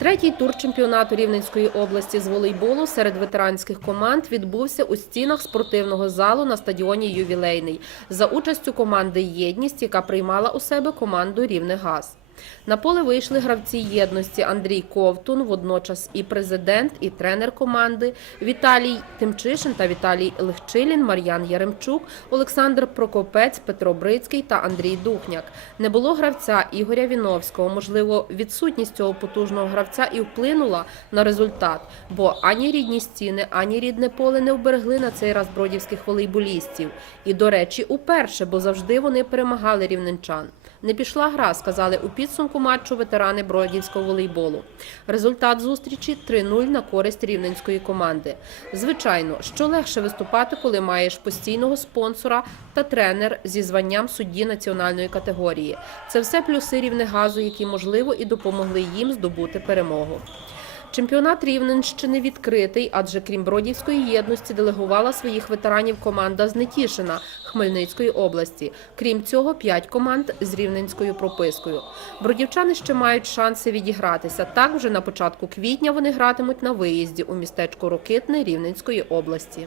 Третій тур чемпіонату Рівненської області з волейболу серед ветеранських команд відбувся у стінах спортивного залу на стадіоні Ювілейний за участю команди Єдність, яка приймала у себе команду Рівнегаз. На поле вийшли гравці єдності Андрій Ковтун, водночас і президент, і тренер команди Віталій Тимчишин та Віталій Легчилін, Мар'ян Яремчук, Олександр Прокопець, Петро Брицький та Андрій Духняк. Не було гравця Ігоря Віновського. Можливо, відсутність цього потужного гравця і вплинула на результат, бо ані рідні стіни, ані рідне поле не вберегли на цей раз бродівських волейболістів. І, до речі, уперше, бо завжди вони перемагали рівненчан. Не пішла гра, сказали у підсумку матчу ветерани бродівського волейболу. Результат зустрічі 3-0 на користь рівненської команди. Звичайно, що легше виступати, коли маєш постійного спонсора та тренер зі званням судді національної категорії. Це все плюси рівнегазу, які можливо і допомогли їм здобути перемогу. Чемпіонат Рівненщини відкритий, адже крім Бродівської єдності делегувала своїх ветеранів команда з Нетішина Хмельницької області. Крім цього, п'ять команд з рівненською пропискою. Бродівчани ще мають шанси відігратися. Так, вже на початку квітня вони гратимуть на виїзді у містечко Рокитне Рівненської області.